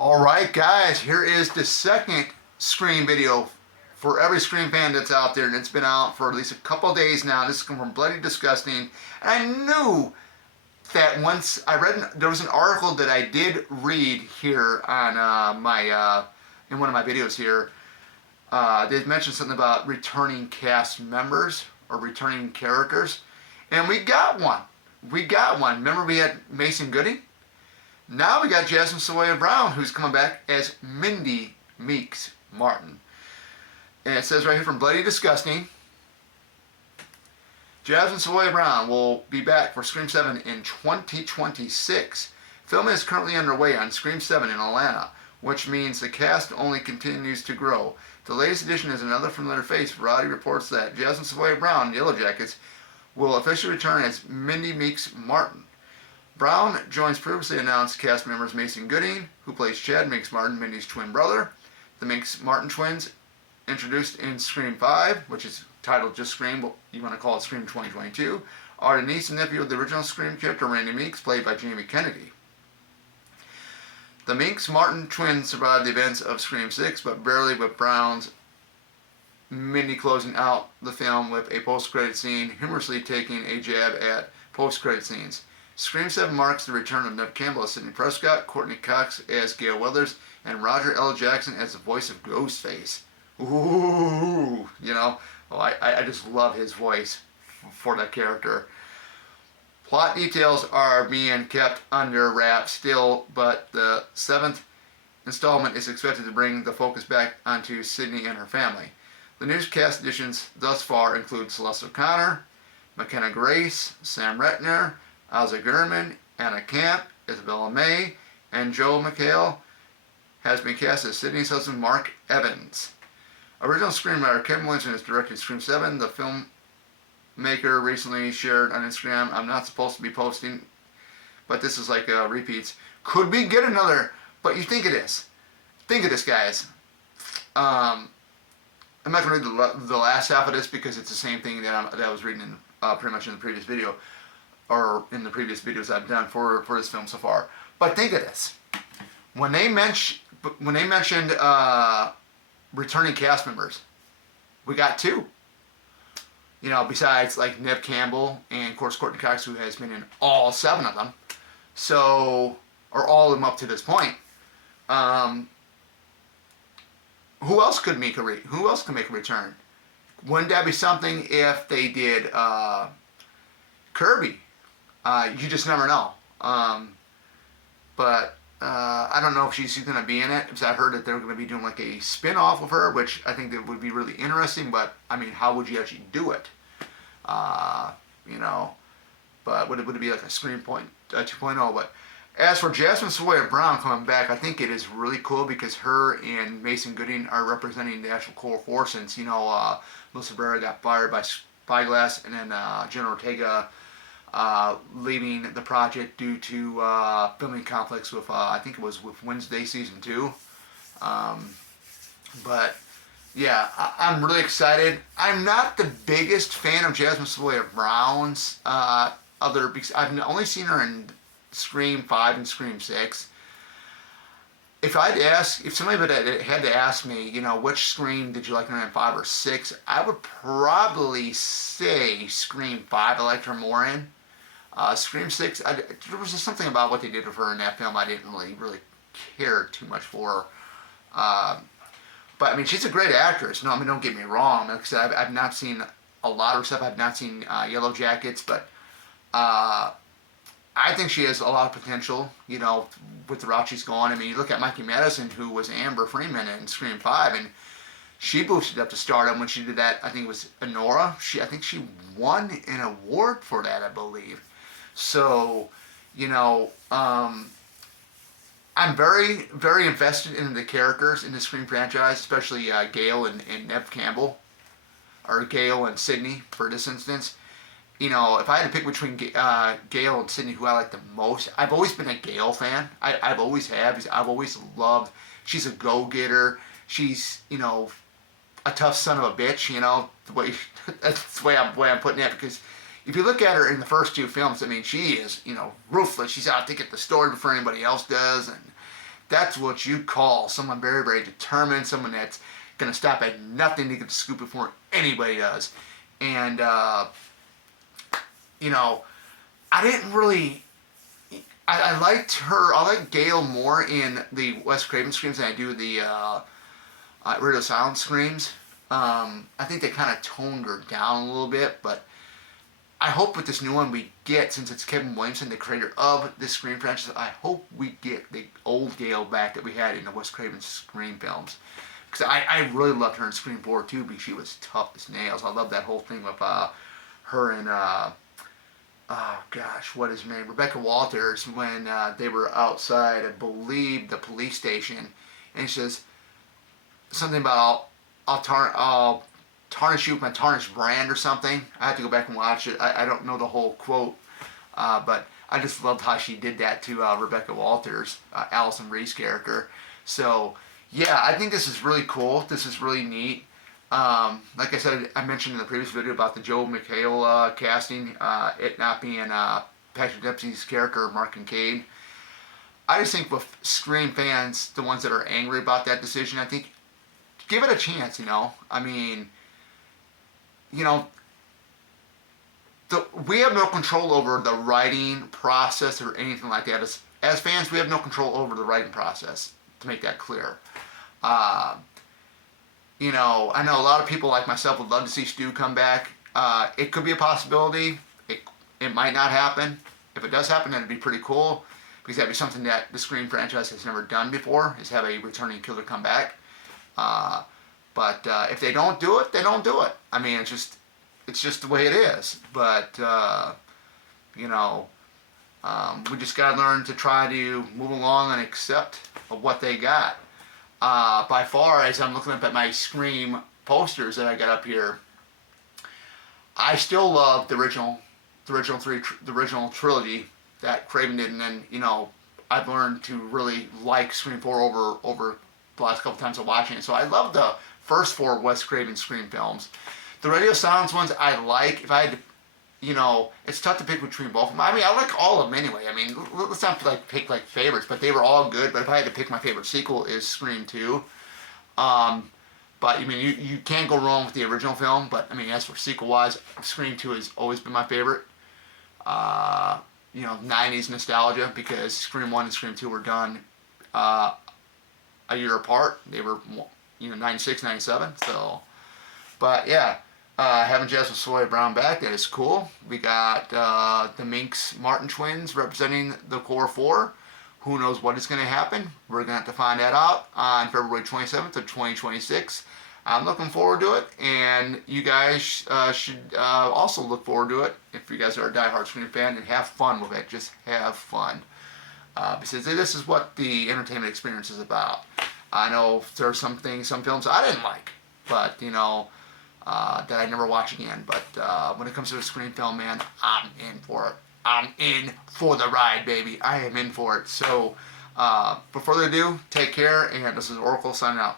Alright guys, here is the second Scream video for every Scream fan that's out there, and it's been out for at least a couple days now. This is coming from Bloody Disgusting, and I knew that once I read, there was an article that I did read here on in one of my videos here. They mentioned something about returning cast members or returning characters, and we got one. Remember we had Mason Gooding? Now we got Jasmine Savoy Brown, who's coming back as Mindy Meeks Martin. And it says right here from Bloody Disgusting, Jasmine Savoy Brown will be back for Scream 7 in 2026. Filming is currently underway on Scream 7 in Atlanta, which means the cast only continues to grow. The latest addition is another familiar face. Variety reports that Jasmine Savoy Brown, Yellow Jackets, will officially return as Mindy Meeks Martin. Brown joins previously announced cast members Mason Gooding, who plays Chad Meeks Martin, Mindy's twin brother. The Meeks Martin twins, introduced in Scream 5, which is titled just Scream, but you want to call it Scream 2022, are the niece and nephew of the original Scream character Randy Meeks, played by Jamie Kennedy. The Meeks Martin twins survived the events of Scream 6, but barely, with Brown's Mindy closing out the film with a post-credit scene, humorously taking a jab at post-credit scenes. Scream 7 marks the return of Neve Campbell as Sidney Prescott, Courtney Cox as Gail Weathers, and Roger L. Jackson as the voice of Ghostface. Ooh, you know, I just love his voice for that character. Plot details are being kept under wraps still, but the 7th installment is expected to bring the focus back onto Sidney and her family. The newscast additions thus far include Celeste O'Connor, McKenna Grace, Sam Retner, Ozzy Gurman, Anna Camp, Isabella May, and Joel McHale has been cast as Sidney's husband Mark Evans. Original screenwriter Kevin Williamson has directed Scream 7. The filmmaker recently shared on Instagram, "I'm not supposed to be posting, but this is like repeats. Could we get another?" But you think it is. Think of this, guys. I'm not going to read the last half of this because it's the same thing that I was reading in, pretty much in the previous video, or in the previous videos I've done for this film so far. But think of this. When they mentioned returning cast members, we got two. You know, besides like Neve Campbell and of course Courtney Cox, who has been in all 7 of them. So, or all of them up to this point. Who else could make a return? Wouldn't that be something if they did Kirby? You just never know. But I don't know if she's going to be in it, because I heard that they're going to be doing like a spin-off of her, which I think that would be really interesting, but I mean, how would you actually do it? You know, but would it be like a Scream 2.0? But as for Jasmine Savoy Brown coming back, I think it is really cool because her and Mason Gooding are representing the actual core force, since, you know, Melissa Barrera got fired by Spyglass, and then Jenna Ortega leaving the project due to filming conflicts with, I think it was with Wednesday season 2. But yeah, I'm really excited. I'm not the biggest fan of Jasmine Savoy Brown's because I've only seen her in Scream 5 and Scream 6. If somebody had to ask me, you know, which Scream did you like in 5 or 6, I would probably say Scream 5 I liked her more in. Scream 6, there was just something about what they did with her in that film I didn't really care too much for. But I mean, she's a great actress. No, I mean, don't get me wrong. Like I said, I've not seen a lot of her stuff. I've not seen Yellow Jackets, but I think she has a lot of potential, you know, with the route she's going. I mean, you look at Mikey Madison, who was Amber Freeman in Scream 5, and she boosted up to stardom when she did that. I think it was Honora. I think she won an award for that, I believe. So, you know, I'm very, very invested in the characters in the Scream franchise, especially Gail and Neve Campbell, or Gail and Sidney for this instance. You know, if I had to pick between Gail and Sidney, who I like the most, I've always been a Gail fan. I've always have. I've always loved. She's a go-getter. She's, you know, a tough son of a bitch. You know, that's the way I'm putting it, because if you look at her in the first 2 films, I mean, she is, you know, ruthless. She's out to get the story before anybody else does, and That's what you call someone very, very determined, someone that's going to stop at nothing to get the scoop before anybody does. And, you know, I didn't really. I liked her. I like Gail more in the Wes Craven screams than I do the Radio Silence screams. I think they kind of toned her down a little bit, but I hope with this new one we get, since it's Kevin Williamson, the creator of this Scream franchise, I hope we get the old Gale back that we had in the Wes Craven Scream films. Because I really loved her in Scream 4 too, because she was tough as nails. I love that whole thing with her and, oh gosh, what is her name? Rebecca Walters, when they were outside, I believe, the police station, and she says something about, I'll tarnish you with my tarnished brand or something. I have to go back and watch it. I don't know the whole quote, but I just loved how she did that to Rebecca Walters, Allison Rie's character. So yeah, I think this is really cool. This is really neat. Like I said, I mentioned in the previous video about the Joe McHale casting, it not being Patrick Dempsey's character, Mark Kincaid. I just think with Scream fans, the ones that are angry about that decision, I think give it a chance. You know, I mean, you know, we have no control over the writing process or anything like that. As fans, we have no control over the writing process, to make that clear. You know, I know a lot of people like myself would love to see Stu come back. It could be a possibility. It might not happen. If it does happen, then it'd be pretty cool, because that'd be something that the Scream franchise has never done before, is have a returning killer come back. But if they don't do it, they don't do it. I mean, it's just the way it is. But you know, we just gotta learn to try to move along and accept what they got. By far, as I'm looking up at my Scream posters that I got up here, I still love the original trilogy that Craven did, and then, you know, I've learned to really like Scream 4 over the last couple times of watching it. So I love the first 4 Wes Craven Scream films. The Radio Silence ones I like. If I had to, you know, it's tough to pick between both of them. I mean, I like all of them anyway. I mean, let's not pick favorites, but they were all good. But if I had to pick, my favorite sequel is Scream 2. But I mean, you can't go wrong with the original film. But I mean, as for sequel-wise, Scream 2 has always been my favorite. You know, 90s nostalgia, because Scream 1 and Scream 2 were done a year apart. They were, you know, 96, 97. So, but yeah. Having Jasmine Savoy Brown back, that is cool. We got the Minx Martin twins representing the core 4. Who knows what is going to happen? We're going to have to find that out on February 27th of 2026. I'm looking forward to it, and you guys should also look forward to it if you guys are a diehard Scream fan, and have fun with it. Just have fun. Because this is what the entertainment experience is about. I know there are some films I didn't like, but, you know, that I never watch again. But when it comes to a Scream film, man, I'm in for it. I'm in for the ride, baby. I am in for it. So, without further ado, take care, and this is Oracle signing out.